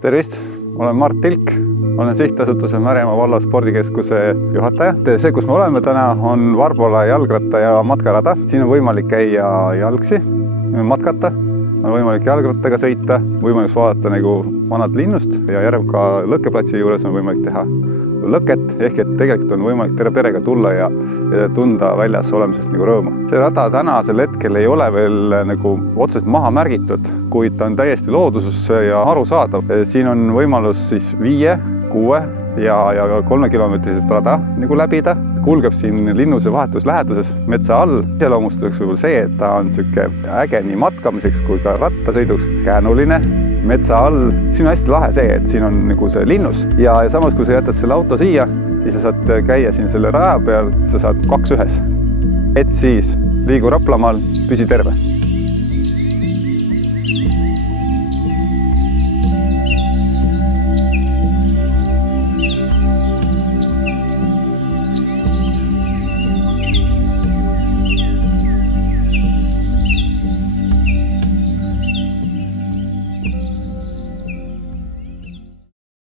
Tervist, olen Mart Tilk, olen sihtasutuse Märjamaa valla spordikeskuse juhataja. See, kus me oleme täna, on Varbola jalgratta- ja matkarada. Siin on võimalik käia jalgsi, matkata, on võimalik jalgrattaga sõita, võimalik vaadata nagu vanad linnust ja RMK lõkkeplatsi juures on võimalik teha lõket, ehk et tegelikult on võimalik terve perega tulla ja tunda väljas olemisest nagu rõõmu. See rada tänasel hetkel ei ole veel nagu otseselt maha märgitud, kuid ta on täiesti looduses ja arusaadav. Siin on võimalus siis 5, 6 ja 3 kilomeetrisest rada nagu läbida. Kulgeb siin linnuse vahetus läheduses metsa all. Iseloomustuseks võib-olla see, et ta on siuke äge nii matkamiseks kui ka rattasõiduks, käänuline, metsa all. Siin on hästi lahe see, et siin on nagu see linnus ja samas kui sa jätad selle auto siia, siis sa saad käia siin selle raja peal, sa saad 2 ühes. Et siis liigu Raplamaal, püsi terve!